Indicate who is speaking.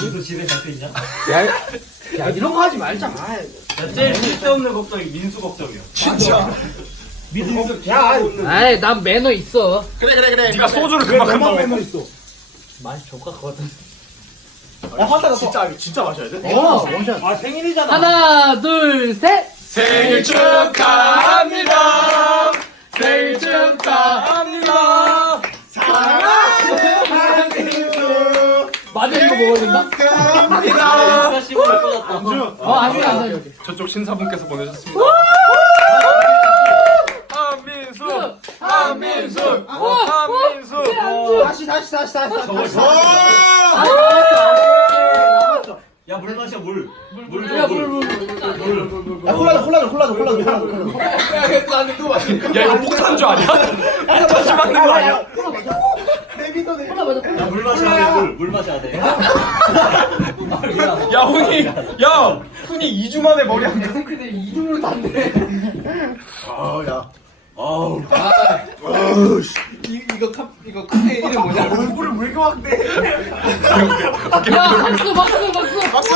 Speaker 1: 민수 집에 갈 수 있냐?
Speaker 2: 야 이런 거 하지 말자.
Speaker 1: 야, 제일 쓸데없는 걱정이 민수 걱정이야.
Speaker 3: 진짜.
Speaker 1: 민수
Speaker 2: 아이 난 매너 있어.
Speaker 3: 그래. 네가 소주를 그만큼 먹어.
Speaker 2: 있어. 맛이 족각 거든.
Speaker 3: 진짜 마셔야 돼?
Speaker 2: 원샷.
Speaker 1: 아 생일이잖아.
Speaker 2: 하나 둘 셋.
Speaker 3: 생일 축하합니다. 생일 축하합니다. 사랑하는 민수.
Speaker 2: 맞아 이거 먹어야 된다?
Speaker 3: 축하합니다.
Speaker 1: 씹어낼 뻔했다.
Speaker 2: 안돼 안돼.
Speaker 3: 저쪽 신사분께서 보내셨습니다. 한민수, 한민수, 한민수.
Speaker 2: 다시.
Speaker 1: 야 물 마셔 물. 물.
Speaker 2: 야 물.
Speaker 4: 콜라도.
Speaker 3: 야 이거 폭탄주 아니야? 폭탄주 맞는 거 아니야?
Speaker 1: 야 물 마셔야 돼 물. 물 마셔야 돼.
Speaker 3: 야 훈이 2주 만에 머리 한 개.
Speaker 2: 근데 이중으로 닿네.
Speaker 4: 이거 카페 이름 뭐냐?
Speaker 3: 얼굴을 왜 이렇게 확대?
Speaker 2: 야 박수.